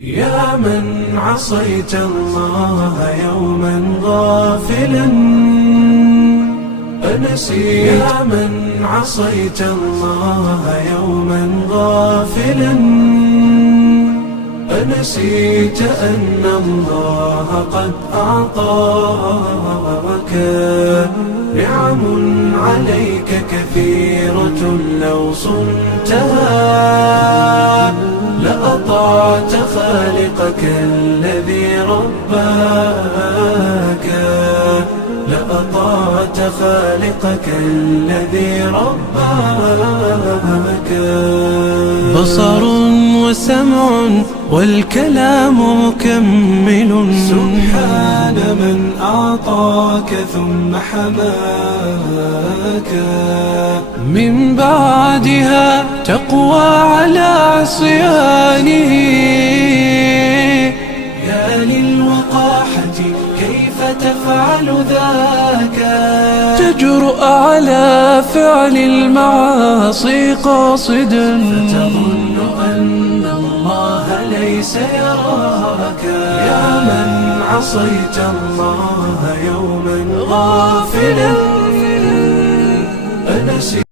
يا من عصيت الله يوما غافلا أنسيت يا من عصيت الله يوما غافلا أنسيت أن الله قد أعطاك نعم عليك كثيرة لو صنتها لأطعت خالقك الذي رباك لأطعت خالقك الذي رباك بصر وسمع والكلام مكمل سبحان من أعطاك ثم حماك من بعدها تقوى على عصيانه يا للوقاحة كيف تفعل ذاك تجرؤ على فعل المعاصي قاصدا فتظن أن الله ليس يراك يا من عصيت الله يوما غافلا أنسيت